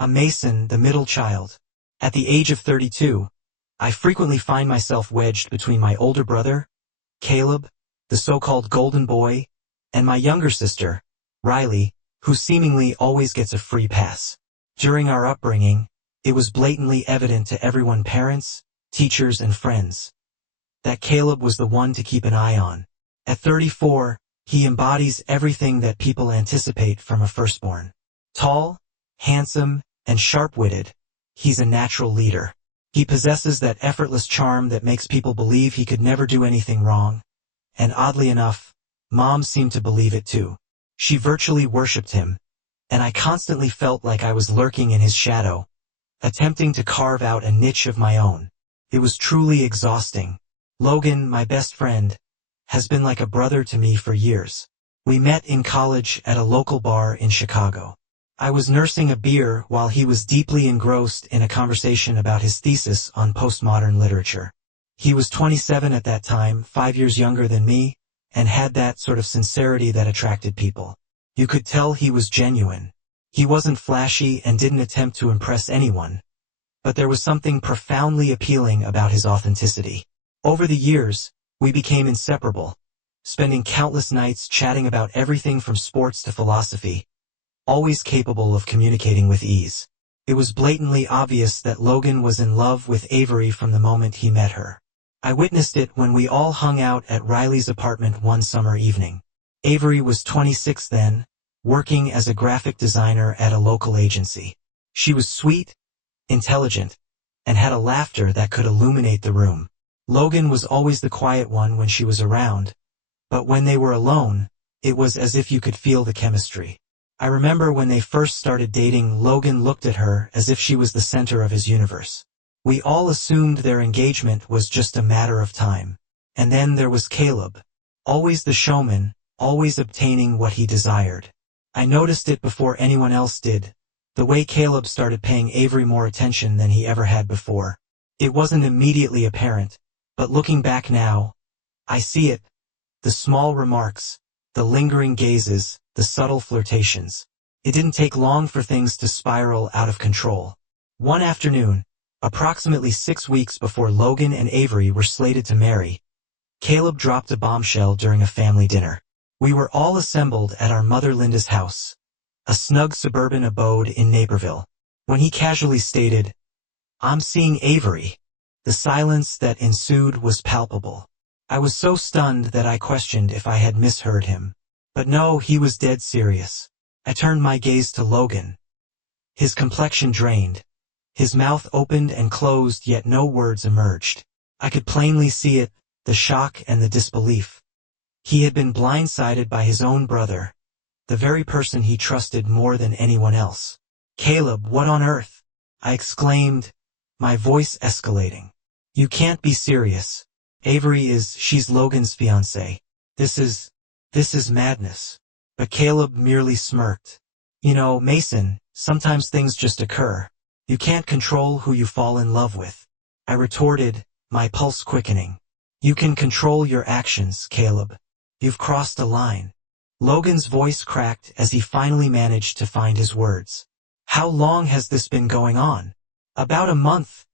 I'm Mason, the middle child. At the age of 32, I frequently find myself wedged between my older brother, Caleb, the so-called golden boy, and my younger sister, Riley, who seemingly always gets a free pass. During our upbringing, it was blatantly evident to everyone, parents, teachers, and friends, that Caleb was the one to keep an eye on. At 34, he embodies everything that people anticipate from a firstborn. Tall, handsome, and sharp-witted, he's a natural leader. He possesses that effortless charm that makes people believe he could never do anything wrong. And oddly enough, Mom seemed to believe it too. She virtually worshipped him, and I constantly felt like I was lurking in his shadow, attempting to carve out a niche of my own. It was truly exhausting. Logan, my best friend, has been like a brother to me for years. We met in college at a local bar in Chicago. I was nursing a beer while he was deeply engrossed in a conversation about his thesis on postmodern literature. He was 27 at that time, 5 years younger than me, and had that sort of sincerity that attracted people. You could tell he was genuine. He wasn't flashy and didn't attempt to impress anyone, but there was something profoundly appealing about his authenticity. Over the years, we became inseparable, spending countless nights chatting about everything from sports to philosophy, always capable of communicating with ease. It was blatantly obvious that Logan was in love with Avery from the moment he met her. I witnessed it when we all hung out at Riley's apartment one summer evening. Avery was 26 then, working as a graphic designer at a local agency. She was sweet, intelligent, and had a laughter that could illuminate the room. Logan was always the quiet one when she was around, but when they were alone, it was as if you could feel the chemistry. I remember when they first started dating, Logan looked at her as if she was the center of his universe. We all assumed their engagement was just a matter of time. And then there was Caleb. Always the showman, always obtaining what he desired. I noticed it before anyone else did, the way Caleb started paying Avery more attention than he ever had before. It wasn't immediately apparent, but looking back now, I see it. The small remarks, the lingering gazes, the subtle flirtations. It didn't take long for things to spiral out of control. One afternoon, approximately 6 weeks before Logan and Avery were slated to marry, Caleb dropped a bombshell during a family dinner. We were all assembled at our mother Linda's house, a snug suburban abode in Naperville, when he casually stated, "I'm seeing Avery." The silence that ensued was palpable. I was so stunned that I questioned if I had misheard him. But no, he was dead serious. I turned my gaze to Logan. His complexion drained. His mouth opened and closed, yet no words emerged. I could plainly see it, the shock and the disbelief. He had been blindsided by his own brother, the very person he trusted more than anyone else. "Caleb, what on earth?" I exclaimed, my voice escalating. "You can't be serious. She's Logan's fiancée. This is madness." But Caleb merely smirked. "You know, Mason, sometimes things just occur. You can't control who you fall in love with." I retorted, my pulse quickening. "You can control your actions, Caleb. You've crossed a line." Logan's voice cracked as he finally managed to find his words. "How long has this been going on?" "About a month,"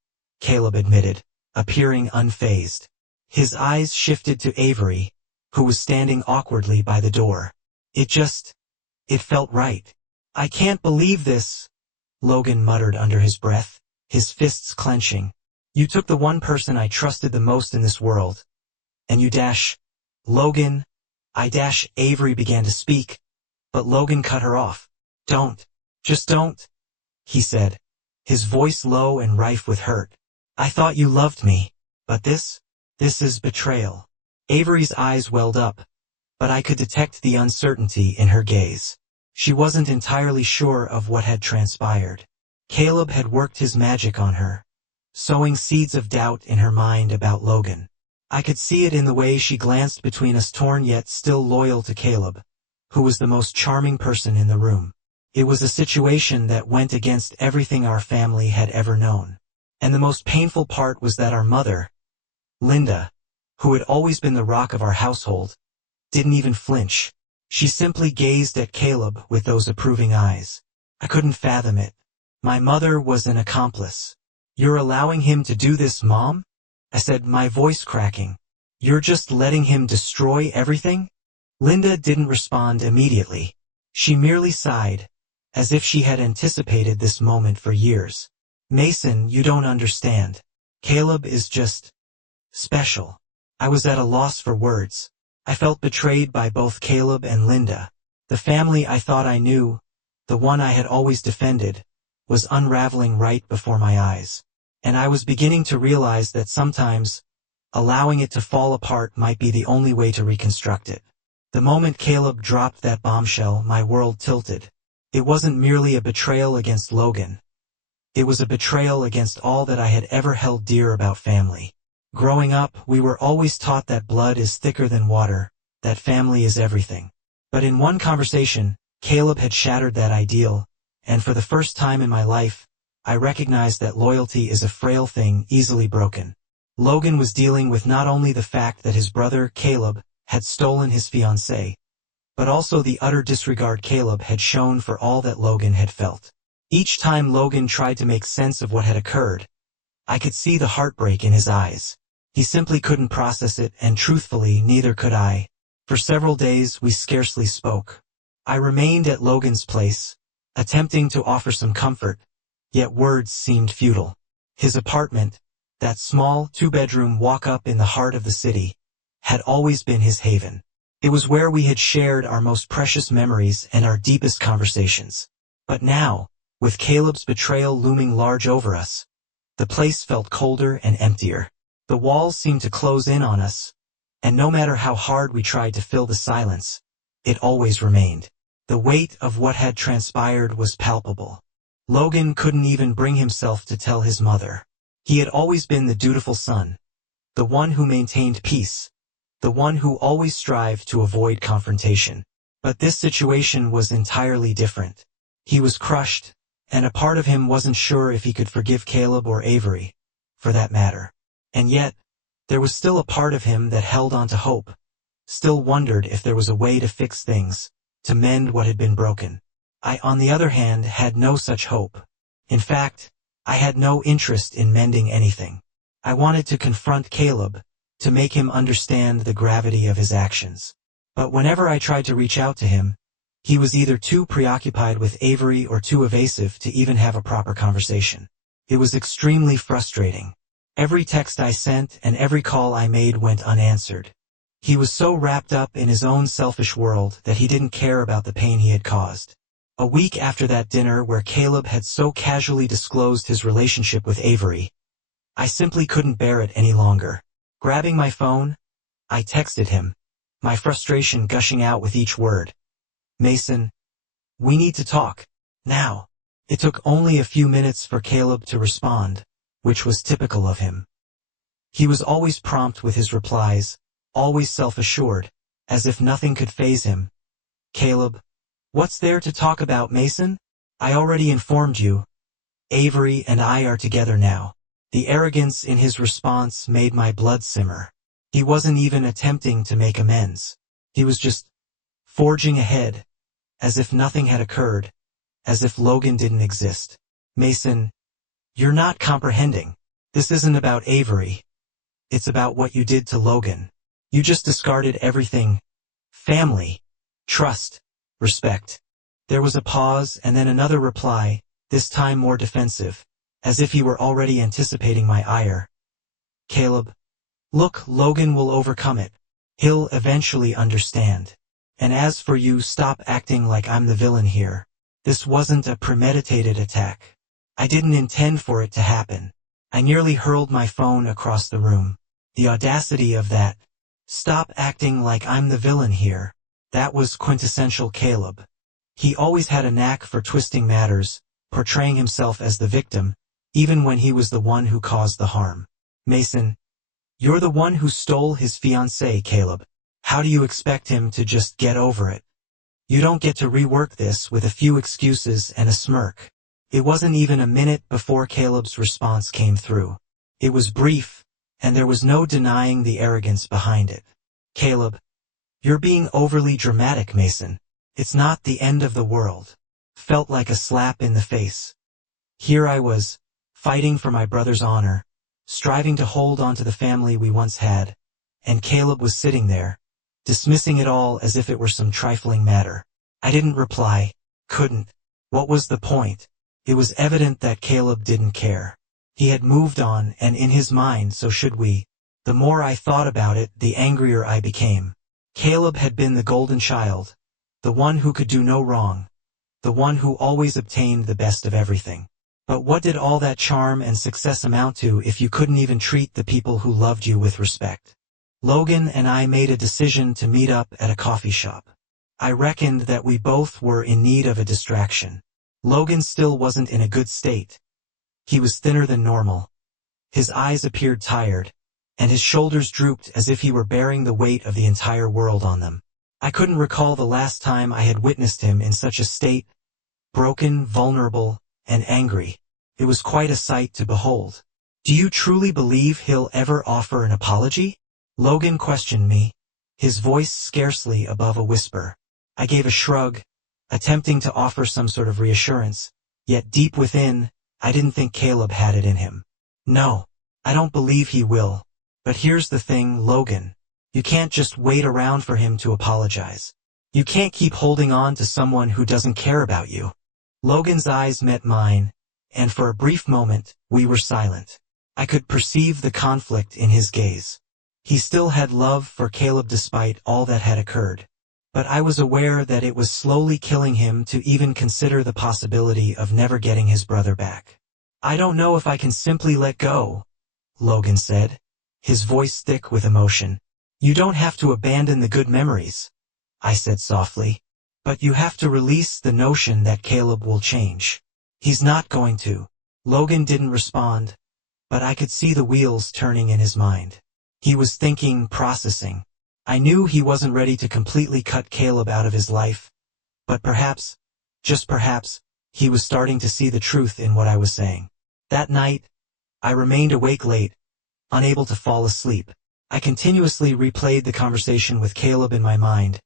Caleb admitted, appearing unfazed. His eyes shifted to Avery, who was standing awkwardly by the door. It felt right." "I can't believe this," Logan muttered under his breath, his fists clenching. "You took the one person I trusted the most in this world, and you Logan, Avery began to speak, but Logan cut her off. Just don't, he said, his voice low and rife with hurt. "I thought you loved me, but this is betrayal." Avery's eyes welled up, but I could detect the uncertainty in her gaze. She wasn't entirely sure of what had transpired. Caleb had worked his magic on her, sowing seeds of doubt in her mind about Logan. I could see it in the way she glanced between us, torn yet still loyal to Caleb, who was the most charming person in the room. It was a situation that went against everything our family had ever known. And the most painful part was that our mother, Linda, who had always been the rock of our household, didn't even flinch. She simply gazed at Caleb with those approving eyes. I couldn't fathom it. My mother was an accomplice. You're allowing him to do this, Mom? I said, my voice cracking. You're just letting him destroy everything? Linda didn't respond immediately. She merely sighed, as if she had anticipated this moment for years. Mason, you don't understand. Caleb is just special. I was at a loss for words. I felt betrayed by both Caleb and Linda. The family I thought I knew, the one I had always defended, was unraveling right before my eyes. And I was beginning to realize that sometimes, allowing it to fall apart might be the only way to reconstruct it. The moment Caleb dropped that bombshell, my world tilted. It wasn't merely a betrayal against Logan. It was a betrayal against all that I had ever held dear about family. Growing up, we were always taught that blood is thicker than water, that family is everything. But in one conversation, Caleb had shattered that ideal, and for the first time in my life, I recognized that loyalty is a frail thing easily broken. Logan was dealing with not only the fact that his brother, Caleb, had stolen his fiancée, but also the utter disregard Caleb had shown for all that Logan had felt. Each time Logan tried to make sense of what had occurred, I could see the heartbreak in his eyes. He simply couldn't process it, and truthfully, neither could I. For several days, we scarcely spoke. I remained at Logan's place, attempting to offer some comfort, yet words seemed futile. His apartment, that small two-bedroom walk-up in the heart of the city, had always been his haven. It was where we had shared our most precious memories and our deepest conversations. But now, with Caleb's betrayal looming large over us, the place felt colder and emptier. The walls seemed to close in on us, and no matter how hard we tried to fill the silence, it always remained. The weight of what had transpired was palpable. Logan couldn't even bring himself to tell his mother. He had always been the dutiful son, the one who maintained peace, the one who always strived to avoid confrontation. But this situation was entirely different. He was crushed, and a part of him wasn't sure if he could forgive Caleb or Avery, for that matter. And yet, there was still a part of him that held on to hope, still wondered if there was a way to fix things, to mend what had been broken. I, on the other hand, had no such hope. In fact, I had no interest in mending anything. I wanted to confront Caleb, to make him understand the gravity of his actions. But whenever I tried to reach out to him, he was either too preoccupied with Avery or too evasive to even have a proper conversation. It was extremely frustrating. Every text I sent and every call I made went unanswered. He was so wrapped up in his own selfish world that he didn't care about the pain he had caused. A week after that dinner where Caleb had so casually disclosed his relationship with Avery, I simply couldn't bear it any longer. Grabbing my phone, I texted him, my frustration gushing out with each word. Mason, we need to talk. Now. It took only a few minutes for Caleb to respond, which was typical of him. He was always prompt with his replies, always self-assured, as if nothing could faze him. Caleb, what's there to talk about, Mason? I already informed you. Avery and I are together now. The arrogance in his response made my blood simmer. He wasn't even attempting to make amends. He was just forging ahead, as if nothing had occurred, as if Logan didn't exist. Mason, you're not comprehending. This isn't about Avery. It's about what you did to Logan. You just discarded everything. Family, trust, respect. There was a pause and then another reply, this time more defensive, as if he were already anticipating my ire. Caleb, look, Logan will overcome it. He'll eventually understand. And as for you, stop acting like I'm the villain here. This wasn't a premeditated attack. I didn't intend for it to happen. I nearly hurled my phone across the room. The audacity of that. Stop acting like I'm the villain here. That was quintessential Caleb. He always had a knack for twisting matters, portraying himself as the victim, even when he was the one who caused the harm. Mason, you're the one who stole his fiancée, Caleb. How do you expect him to just get over it? You don't get to rework this with a few excuses and a smirk. It wasn't even a minute before Caleb's response came through. It was brief, and there was no denying the arrogance behind it. Caleb, you're being overly dramatic, Mason. It's not the end of the world. Felt like a slap in the face. Here I was, fighting for my brother's honor, striving to hold on to the family we once had, and Caleb was sitting there, dismissing it all as if it were some trifling matter. I didn't reply, couldn't. What was the point? It was evident that Caleb didn't care. He had moved on, and in his mind so should we. The more I thought about it, the angrier I became. Caleb had been the golden child, the one who could do no wrong, the one who always obtained the best of everything. But what did all that charm and success amount to if you couldn't even treat the people who loved you with respect? Logan and I made a decision to meet up at a coffee shop. I reckoned that we both were in need of a distraction. Logan still wasn't in a good state. He was thinner than normal. His eyes appeared tired, and his shoulders drooped as if he were bearing the weight of the entire world on them. I couldn't recall the last time I had witnessed him in such a state, broken, vulnerable, and angry. It was quite a sight to behold. "Do you truly believe he'll ever offer an apology?" Logan questioned me, his voice scarcely above a whisper. I gave a shrug, attempting to offer some sort of reassurance, yet deep within, I didn't think Caleb had it in him. "No, I don't believe he will. But here's the thing, Logan. You can't just wait around for him to apologize. You can't keep holding on to someone who doesn't care about you." Logan's eyes met mine, and for a brief moment, we were silent. I could perceive the conflict in his gaze. He still had love for Caleb despite all that had occurred. But I was aware that it was slowly killing him to even consider the possibility of never getting his brother back. "I don't know if I can simply let go," Logan said, his voice thick with emotion. "You don't have to abandon the good memories," I said softly. "But you have to release the notion that Caleb will change. He's not going to." Logan didn't respond, but I could see the wheels turning in his mind. He was thinking, processing. I knew he wasn't ready to completely cut Caleb out of his life, but perhaps, just perhaps, he was starting to see the truth in what I was saying. That night, I remained awake late, unable to fall asleep. I continuously replayed the conversation with Caleb in my mind,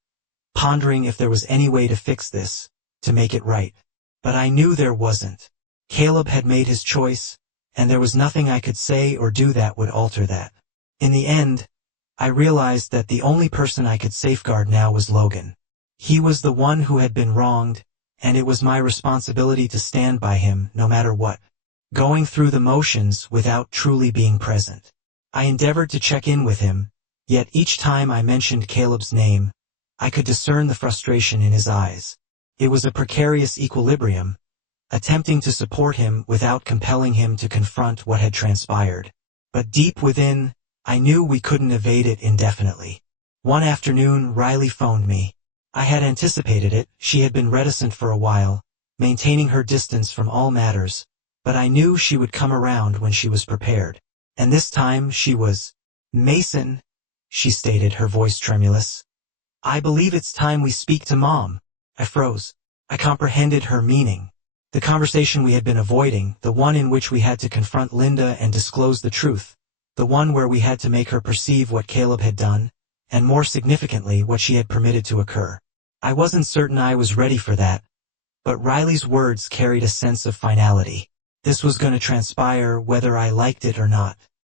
pondering if there was any way to fix this, to make it right. But I knew there wasn't. Caleb had made his choice, and there was nothing I could say or do that would alter that. In the end, I realized that the only person I could safeguard now was Logan. He was the one who had been wronged, and it was my responsibility to stand by him no matter what. Going through the motions without truly being present. I endeavored to check in with him, yet each time I mentioned Caleb's name, I could discern the frustration in his eyes. It was a precarious equilibrium, attempting to support him without compelling him to confront what had transpired. But deep within, I knew we couldn't evade it indefinitely. One afternoon, Riley phoned me. I had anticipated it. She had been reticent for a while, maintaining her distance from all matters, but I knew she would come around when she was prepared. And this time she was. "Mason," she stated, her voice tremulous. "I believe it's time we speak to Mom." I froze. I comprehended her meaning. The conversation we had been avoiding, the one in which we had to confront Linda and disclose the truth, the one where we had to make her perceive what Caleb had done, and more significantly what she had permitted to occur. I wasn't certain I was ready for that, but Riley's words carried a sense of finality. This was going to transpire whether I liked it or not.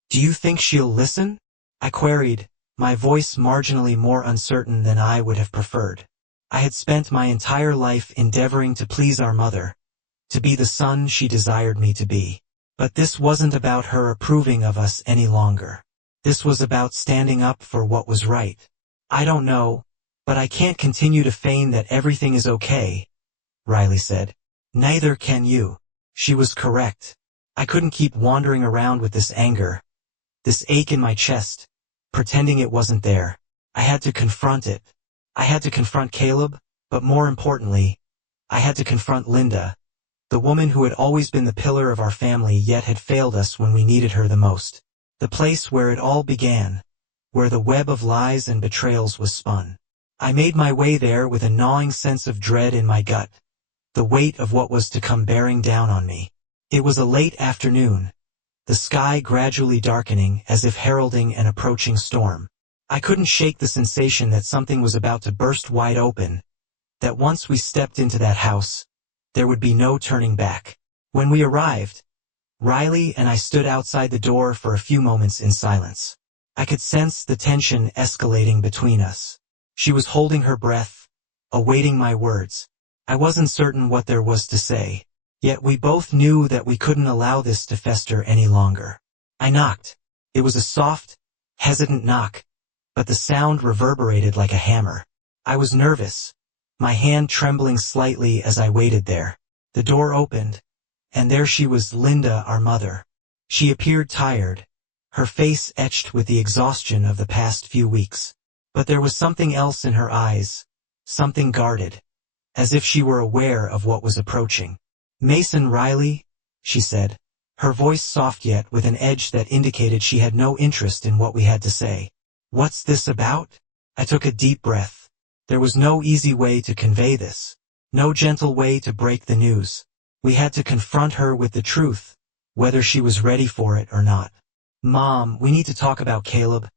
"Do you think she'll listen?" I queried, my voice marginally more uncertain than I would have preferred. I had spent my entire life endeavoring to please our mother, to be the son she desired me to be. But this wasn't about her approving of us any longer. This was about standing up for what was right. "I don't know, but I can't continue to feign that everything is okay," Riley said. "Neither can you." She was correct. I couldn't keep wandering around with this anger, this ache in my chest, pretending it wasn't there. I had to confront it. I had to confront Caleb, but more importantly, I had to confront Linda, the woman who had always been the pillar of our family yet had failed us when we needed her the most. The place where it all began, where the web of lies and betrayals was spun. I made my way there with a gnawing sense of dread in my gut, the weight of what was to come bearing down on me. It was a late afternoon, the sky gradually darkening as if heralding an approaching storm. I couldn't shake the sensation that something was about to burst wide open, that once we stepped into that house, there would be no turning back. When we arrived, Riley and I stood outside the door for a few moments in silence. I could sense the tension escalating between us. She was holding her breath, awaiting my words. I wasn't certain what there was to say, yet we both knew that we couldn't allow this to fester any longer. I knocked. It was a soft, hesitant knock, but the sound reverberated like a hammer. I was nervous, my hand trembling slightly as I waited there. The door opened, and there she was, Linda, our mother. She appeared tired, her face etched with the exhaustion of the past few weeks. But there was something else in her eyes, something guarded, as if she were aware of what was approaching. "Mason Riley," she said, her voice soft yet with an edge that indicated she had no interest in what we had to say. "What's this about?" I took a deep breath. There was no easy way to convey this, no gentle way to break the news. We had to confront her with the truth, whether she was ready for it or not. "Mom, we need to talk about Caleb,"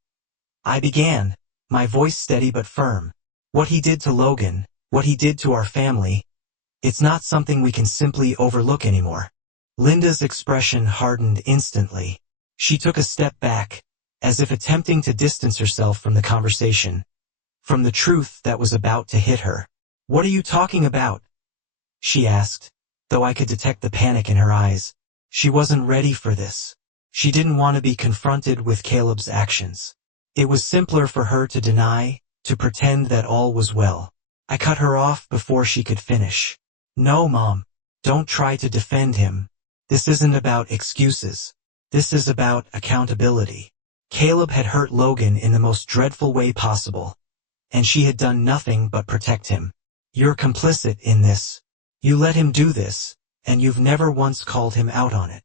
I began, my voice steady but firm. "What he did to Logan, what he did to our family, it's not something we can simply overlook anymore." Linda's expression hardened instantly. She took a step back, as if attempting to distance herself from the conversation, from the truth that was about to hit her. "What are you talking about?" she asked, though I could detect the panic in her eyes. She wasn't ready for this. She didn't want to be confronted with Caleb's actions. It was simpler for her to deny, to pretend that all was well. I cut her off before she could finish. "No, Mom. Don't try to defend him. This isn't about excuses. This is about accountability. Caleb had hurt Logan in the most dreadful way possible, and she had done nothing but protect him. You're complicit in this. You let him do this, and you've never once called him out on it."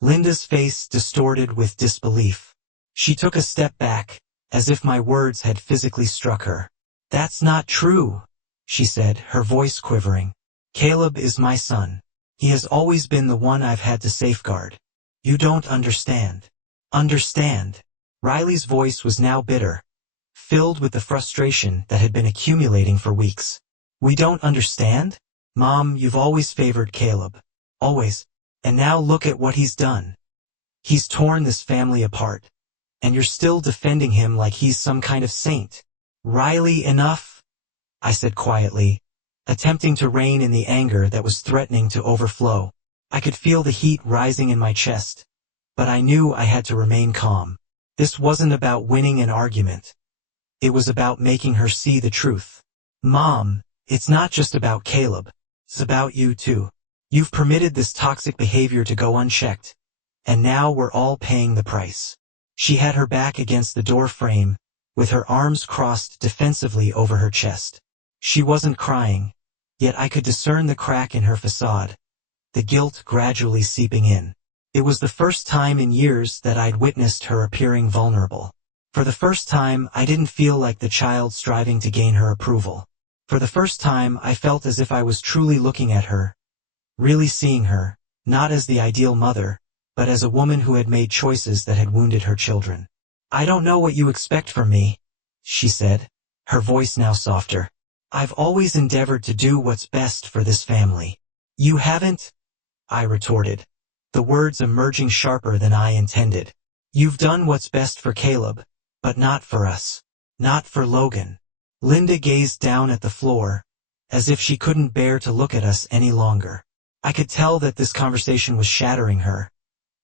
Linda's face distorted with disbelief. She took a step back, as if my words had physically struck her. "That's not true," she said, her voice quivering. "Caleb is my son. He has always been the one I've had to safeguard. You don't understand." "Understand?" Riley's voice was now bitter, filled with the frustration that had been accumulating for weeks. "We don't understand? Mom, you've always favored Caleb. Always. And now look at what he's done. He's torn this family apart. And you're still defending him like he's some kind of saint." "Riley, enough," I said quietly, attempting to rein in the anger that was threatening to overflow. I could feel the heat rising in my chest, but I knew I had to remain calm. This wasn't about winning an argument. It was about making her see the truth. "Mom, it's not just about Caleb. It's about you too. You've permitted this toxic behavior to go unchecked, and now we're all paying the price." She had her back against the door frame, with her arms crossed defensively over her chest. She wasn't crying, yet I could discern the crack in her facade, the guilt gradually seeping in. It was the first time in years that I'd witnessed her appearing vulnerable. For the first time, I didn't feel like the child striving to gain her approval. For the first time, I felt as if I was truly looking at her, really seeing her, not as the ideal mother, but as a woman who had made choices that had wounded her children. "I don't know what you expect from me," she said, her voice now softer. "I've always endeavored to do what's best for this family." "You haven't?" I retorted, the words emerging sharper than I intended. "You've done what's best for Caleb, but not for us. Not for Logan." Linda gazed down at the floor, as if she couldn't bear to look at us any longer. I could tell that this conversation was shattering her,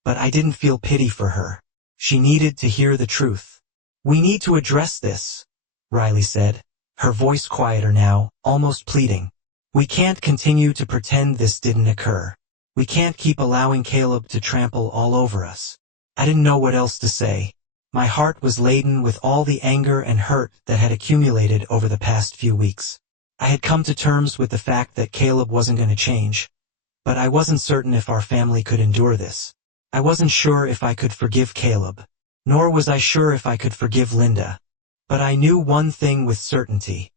but I didn't feel pity for her. She needed to hear the truth. "We need to address this," Riley said, her voice quieter now, almost pleading. "We can't continue to pretend this didn't occur. We can't keep allowing Caleb to trample all over us." I didn't know what else to say. My heart was laden with all the anger and hurt that had accumulated over the past few weeks. I had come to terms with the fact that Caleb wasn't going to change, but I wasn't certain if our family could endure this. I wasn't sure if I could forgive Caleb, nor was I sure if I could forgive Linda. But I knew one thing with certainty.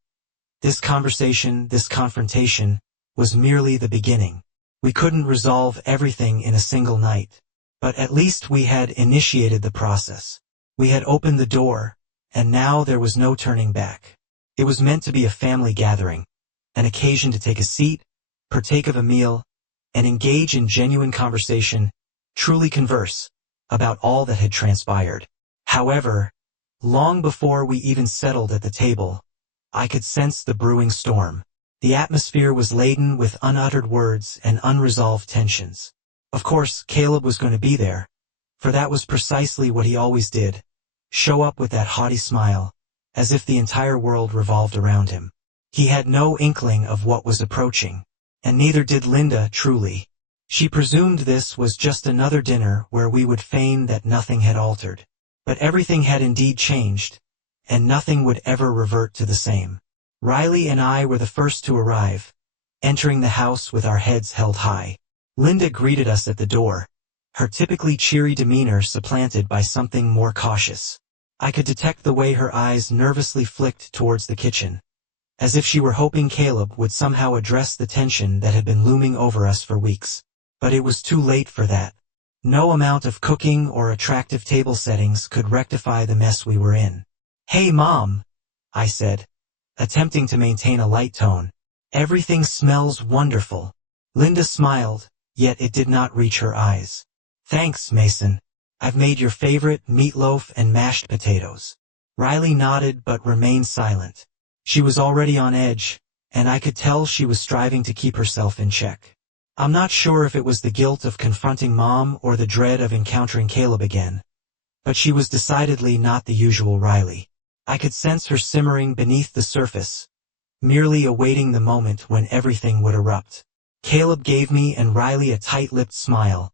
This conversation, this confrontation, was merely the beginning. We couldn't resolve everything in a single night, but at least we had initiated the process. We had opened the door, and now there was no turning back. It was meant to be a family gathering, an occasion to take a seat, partake of a meal, and engage in genuine conversation, truly converse, about all that had transpired. However, long before we even settled at the table, I could sense the brewing storm. The atmosphere was laden with unuttered words and unresolved tensions. Of course, Caleb was going to be there, for that was precisely what he always did, show up with that haughty smile, as if the entire world revolved around him. He had no inkling of what was approaching, and neither did Linda truly. She presumed this was just another dinner where we would feign that nothing had altered. But everything had indeed changed, and nothing would ever revert to the same. Riley and I were the first to arrive, entering the house with our heads held high. Linda greeted us at the door, her typically cheery demeanor supplanted by something more cautious. I could detect the way her eyes nervously flicked towards the kitchen, as if she were hoping Caleb would somehow address the tension that had been looming over us for weeks. But it was too late for that. No amount of cooking or attractive table settings could rectify the mess we were in. "Hey, Mom," I said, attempting to maintain a light tone. "Everything smells wonderful." Linda smiled, yet it did not reach her eyes. "Thanks, Mason. I've made your favorite meatloaf and mashed potatoes." Riley nodded but remained silent. She was already on edge, and I could tell she was striving to keep herself in check. I'm not sure if it was the guilt of confronting Mom or the dread of encountering Caleb again, but she was decidedly not the usual Riley. I could sense her simmering beneath the surface, merely awaiting the moment when everything would erupt. Caleb gave me and Riley a tight-lipped smile,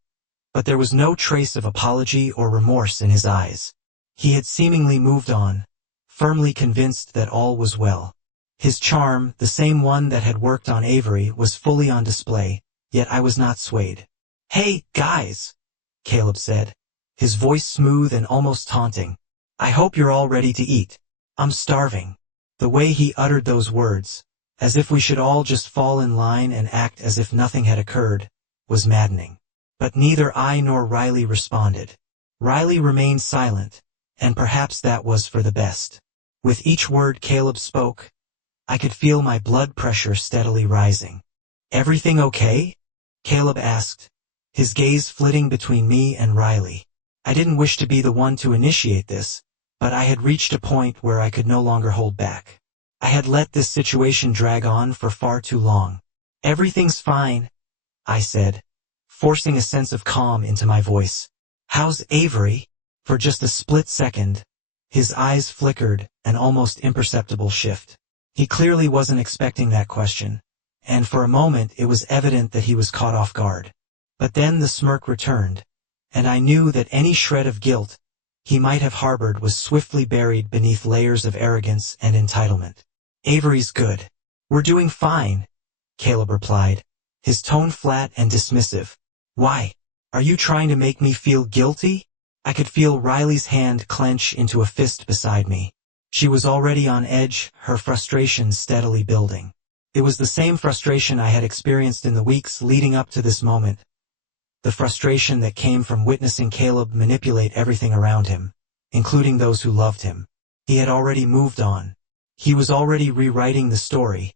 but there was no trace of apology or remorse in his eyes. He had seemingly moved on, firmly convinced that all was well. His charm, the same one that had worked on Avery, was fully on display, yet I was not swayed. "Hey, guys," Caleb said, his voice smooth and almost taunting. "I hope you're all ready to eat. I'm starving." The way he uttered those words, as if we should all just fall in line and act as if nothing had occurred, was maddening. But neither I nor Riley responded. Riley remained silent, and perhaps that was for the best. With each word Caleb spoke, I could feel my blood pressure steadily rising. "Everything okay?" Caleb asked, his gaze flitting between me and Riley. I didn't wish to be the one to initiate this, but I had reached a point where I could no longer hold back. I had let this situation drag on for far too long. "Everything's fine," I said, forcing a sense of calm into my voice. "How's Avery?" For just a split second, his eyes flickered, an almost imperceptible shift. He clearly wasn't expecting that question, and for a moment it was evident that he was caught off guard. But then the smirk returned, and I knew that any shred of guilt he might have harbored was swiftly buried beneath layers of arrogance and entitlement. "Avery's good. We're doing fine," Caleb replied, his tone flat and dismissive. "Why? Are you trying to make me feel guilty?" I could feel Riley's hand clench into a fist beside me. She was already on edge, her frustration steadily building. It was the same frustration I had experienced in the weeks leading up to this moment. The frustration that came from witnessing Caleb manipulate everything around him, including those who loved him. He had already moved on. He was already rewriting the story,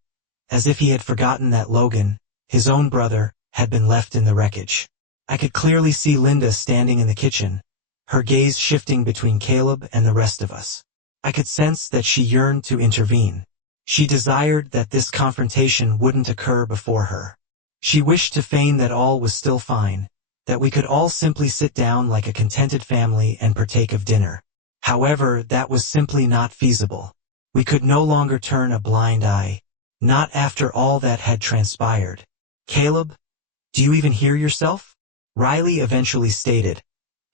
as if he had forgotten that Logan, his own brother, had been left in the wreckage. I could clearly see Linda standing in the kitchen, her gaze shifting between Caleb and the rest of us. I could sense that she yearned to intervene. She desired that this confrontation wouldn't occur before her. She wished to feign that all was still fine, that we could all simply sit down like a contented family and partake of dinner. However, that was simply not feasible. We could no longer turn a blind eye, not after all that had transpired. "Caleb, do you even hear yourself?" Riley eventually stated,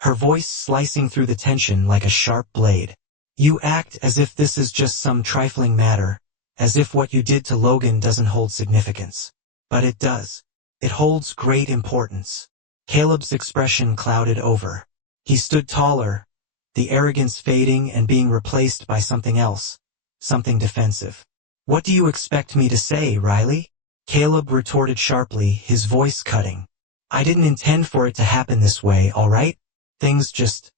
her voice slicing through the tension like a sharp blade. "You act as if this is just some trifling matter, as if what you did to Logan doesn't hold significance. But it does. It holds great importance." Caleb's expression clouded over. He stood taller, the arrogance fading and being replaced by something else, something defensive. "What do you expect me to say, Riley?" Caleb retorted sharply, his voice cutting. "I didn't intend for it to happen this way, all right? Things just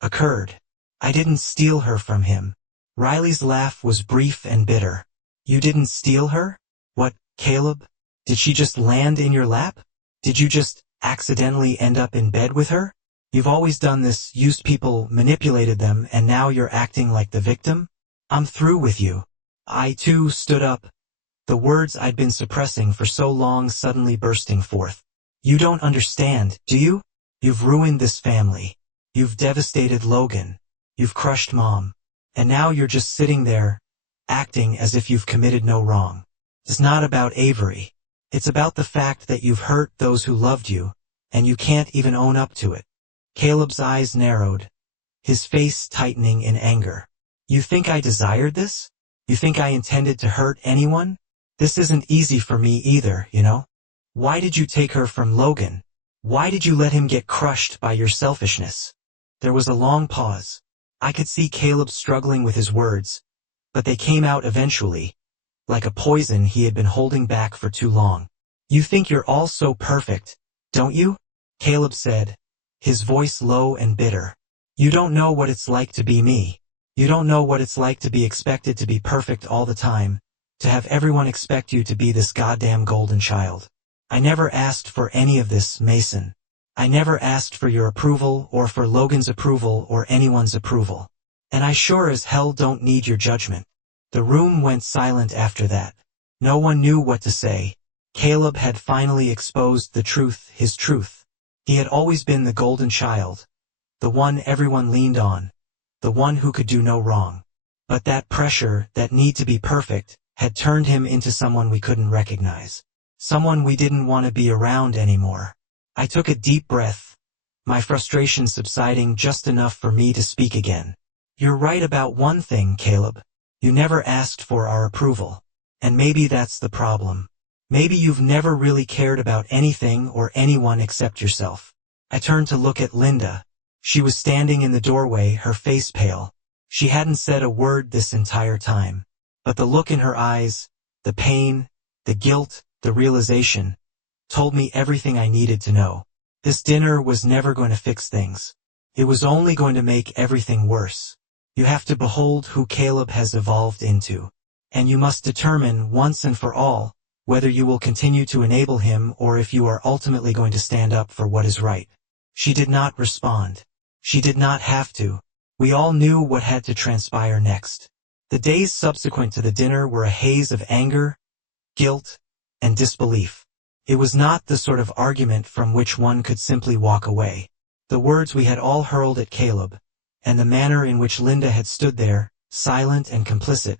occurred. I didn't steal her from him." Riley's laugh was brief and bitter. "You didn't steal her? What, Caleb? Did she just land in your lap?" Did you just accidentally end up in bed with her? You've always done this, used people, manipulated them, and now you're acting like the victim? I'm through with you. I, too, stood up, the words I'd been suppressing for so long suddenly bursting forth. You don't understand, do you? You've ruined this family. You've devastated Logan. You've crushed Mom. And now you're just sitting there, acting as if you've committed no wrong. It's not about Avery. It's about the fact that you've hurt those who loved you, and you can't even own up to it. Caleb's eyes narrowed, his face tightening in anger. You think I desired this? You think I intended to hurt anyone? This isn't easy for me either, you know? Why did you take her from Logan? Why did you let him get crushed by your selfishness? There was a long pause. I could see Caleb struggling with his words, but they came out eventually, like a poison he had been holding back for too long. You think you're all so perfect, don't you? Caleb said, his voice low and bitter. You don't know what it's like to be me. You don't know what it's like to be expected to be perfect all the time, to have everyone expect you to be this goddamn golden child. I never asked for any of this, Mason. I never asked for your approval or for Logan's approval or anyone's approval. And I sure as hell don't need your judgment. The room went silent after that. No one knew what to say. Caleb had finally exposed the truth, his truth. He had always been the golden child, the one everyone leaned on, the one who could do no wrong. But that pressure, that need to be perfect, had turned him into someone we couldn't recognize. Someone we didn't want to be around anymore. I took a deep breath, my frustration subsiding just enough for me to speak again. You're right about one thing, Caleb. You never asked for our approval. And maybe that's the problem. Maybe you've never really cared about anything or anyone except yourself. I turned to look at Linda. She was standing in the doorway, her face pale. She hadn't said a word this entire time. But the look in her eyes, the pain, the guilt, the realization, told me everything I needed to know. This dinner was never going to fix things. It was only going to make everything worse. You have to behold who Caleb has evolved into. And you must determine once and for all, whether you will continue to enable him or if you are ultimately going to stand up for what is right. She did not respond. She did not have to. We all knew what had to transpire next. The days subsequent to the dinner were a haze of anger, guilt, and disbelief. It was not the sort of argument from which one could simply walk away. The words we had all hurled at Caleb, and the manner in which Linda had stood there, silent and complicit,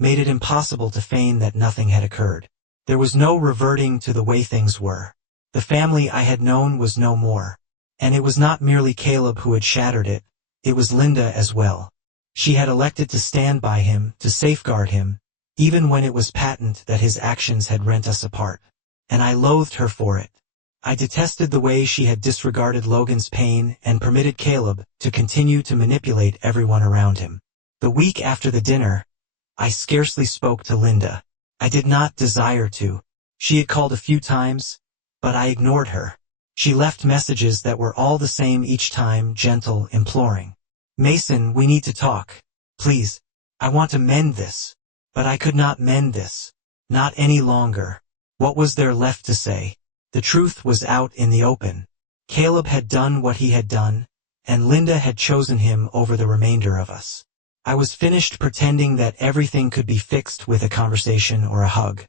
made it impossible to feign that nothing had occurred. There was no reverting to the way things were. The family I had known was no more. And it was not merely Caleb who had shattered it, it was Linda as well. She had elected to stand by him, to safeguard him, even when it was patent that his actions had rent us apart. And I loathed her for it. I detested the way she had disregarded Logan's pain and permitted Caleb to continue to manipulate everyone around him. The week after the dinner, I scarcely spoke to Linda. I did not desire to. She had called a few times, but I ignored her. She left messages that were all the same each time, gentle, imploring. Mason, we need to talk. Please. I want to mend this. But I could not mend this. Not any longer. What was there left to say? The truth was out in the open. Caleb had done what he had done, and Linda had chosen him over the remainder of us. I was finished pretending that everything could be fixed with a conversation or a hug.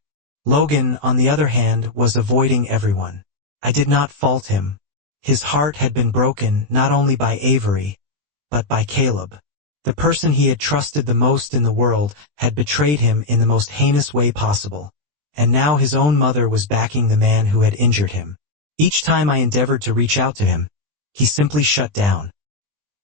Logan, on the other hand, was avoiding everyone. I did not fault him. His heart had been broken not only by Avery, but by Caleb. The person he had trusted the most in the world had betrayed him in the most heinous way possible. And now his own mother was backing the man who had injured him. Each time I endeavored to reach out to him, he simply shut down.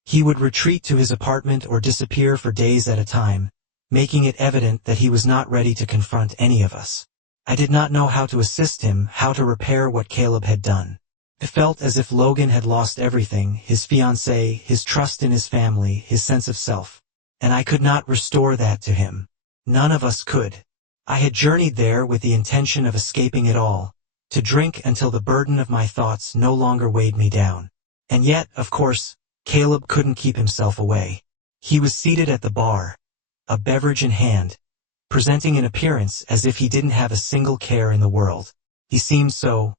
He would retreat to his apartment or disappear for days at a time, making it evident that he was not ready to confront any of us. I did not know how to assist him, how to repair what Caleb had done. It felt as if Logan had lost everything, his fiancée, his trust in his family, his sense of self. And I could not restore that to him. None of us could. I had journeyed there with the intention of escaping it all, to drink until the burden of my thoughts no longer weighed me down. And yet, of course, Caleb couldn't keep himself away. He was seated at the bar, a beverage in hand, presenting an appearance as if he didn't have a single care in the world. He seemed so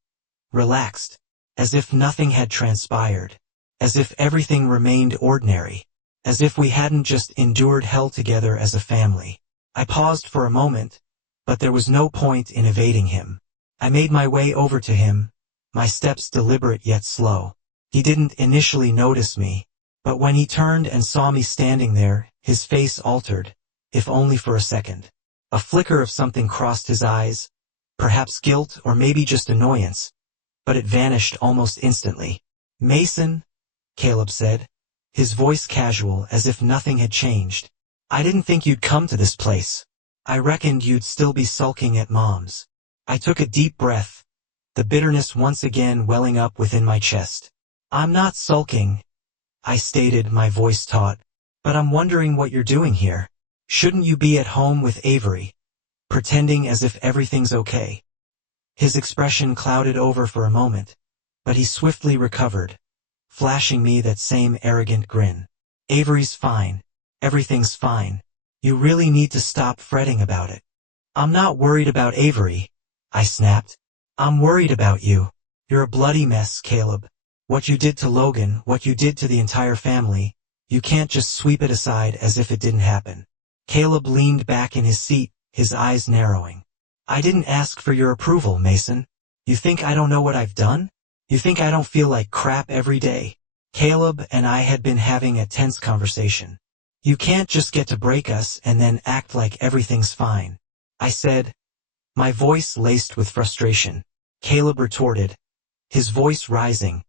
relaxed, as if nothing had transpired, as if everything remained ordinary, as if we hadn't just endured hell together as a family. I paused for a moment, but there was no point in evading him. I made my way over to him, my steps deliberate yet slow. He didn't initially notice me, but when he turned and saw me standing there, his face altered, if only for a second. A flicker of something crossed his eyes, perhaps guilt or maybe just annoyance, but it vanished almost instantly. "Mason," Caleb said, his voice casual as if nothing had changed. "I didn't think you'd come to this place. I reckoned you'd still be sulking at Mom's." I took a deep breath, the bitterness once again welling up within my chest. "I'm not sulking," I stated, my voice taut, "but I'm wondering what you're doing here. Shouldn't you be at home with Avery, pretending as if everything's okay?" His expression clouded over for a moment, but he swiftly recovered, flashing me that same arrogant grin. "Avery's fine. Everything's fine. You really need to stop fretting about it." "I'm not worried about Avery," I snapped. "I'm worried about you. You're a bloody mess, Caleb. What you did to Logan, what you did to the entire family, you can't just sweep it aside as if it didn't happen." Caleb leaned back in his seat, his eyes narrowing. "I didn't ask for your approval, Mason. You think I don't know what I've done? You think I don't feel like crap every day?" Caleb and I had been having a tense conversation. "You can't just get to break us and then act like everything's fine," I said, my voice laced with frustration. Caleb retorted, his voice rising,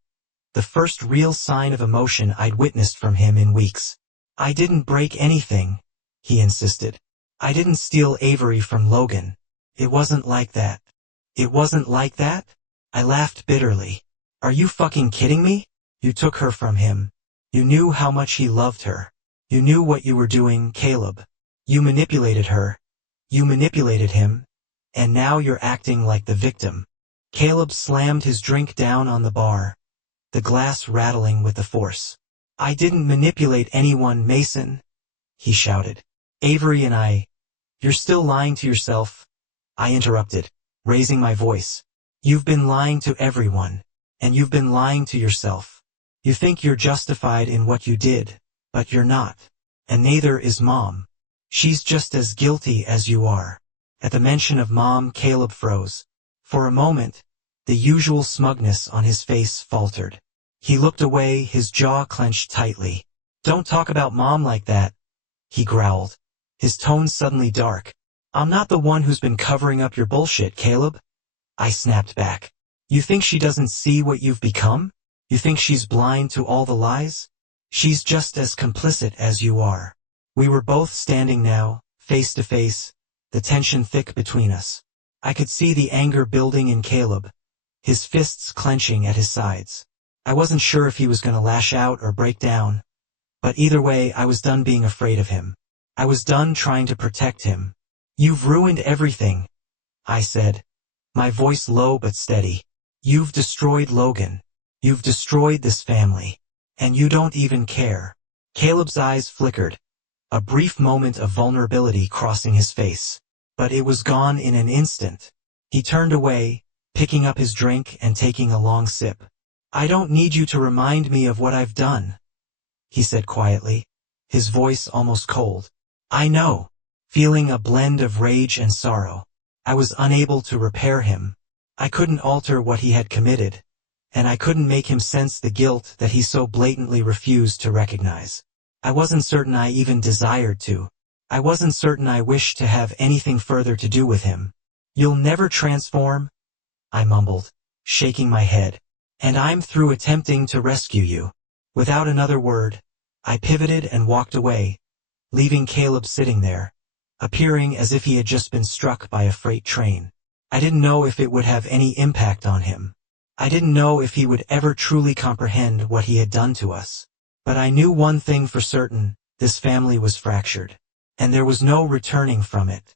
the first real sign of emotion I'd witnessed from him in weeks. "I didn't break anything," he insisted. "I didn't steal Avery from Logan. It wasn't like that." "It wasn't like that?" I laughed bitterly. "Are you fucking kidding me? You took her from him. You knew how much he loved her. You knew what you were doing, Caleb. You manipulated her. You manipulated him. And now you're acting like the victim." Caleb slammed his drink down on the bar, the glass rattling with the force. "I didn't manipulate anyone, Mason," he shouted. "Avery and I—" "You're still lying to yourself," I interrupted, raising my voice. "You've been lying to everyone, and you've been lying to yourself. You think you're justified in what you did, but you're not. And neither is Mom. She's just as guilty as you are." At the mention of Mom, Caleb froze. For a moment, the usual smugness on his face faltered. He looked away, his jaw clenched tightly. "Don't talk about Mom like that," he growled, his tone suddenly dark. "I'm not the one who's been covering up your bullshit, Caleb," I snapped back. "You think she doesn't see what you've become? You think she's blind to all the lies? She's just as complicit as you are." We were both standing now, face to face, the tension thick between us. I could see the anger building in Caleb, his fists clenching at his sides. I wasn't sure if he was going to lash out or break down, but either way I was done being afraid of him. I was done trying to protect him. "You've ruined everything," I said, my voice low but steady. "You've destroyed Logan. You've destroyed this family. And you don't even care." Caleb's eyes flickered, a brief moment of vulnerability crossing his face. But it was gone in an instant. He turned away, picking up his drink and taking a long sip. "I don't need you to remind me of what I've done," he said quietly, his voice almost cold. "I know." Feeling a blend of rage and sorrow. I was unable to repair him. I couldn't alter what he had committed, and I couldn't make him sense the guilt that he so blatantly refused to recognize. I wasn't certain I even desired to. I wasn't certain I wished to have anything further to do with him. "You'll never transform," I mumbled, shaking my head. "And I'm through attempting to rescue you." Without another word, I pivoted and walked away, leaving Caleb sitting there, appearing as if he had just been struck by a freight train. I didn't know if it would have any impact on him. I didn't know if he would ever truly comprehend what he had done to us. But I knew one thing for certain, this family was fractured. And there was no returning from it.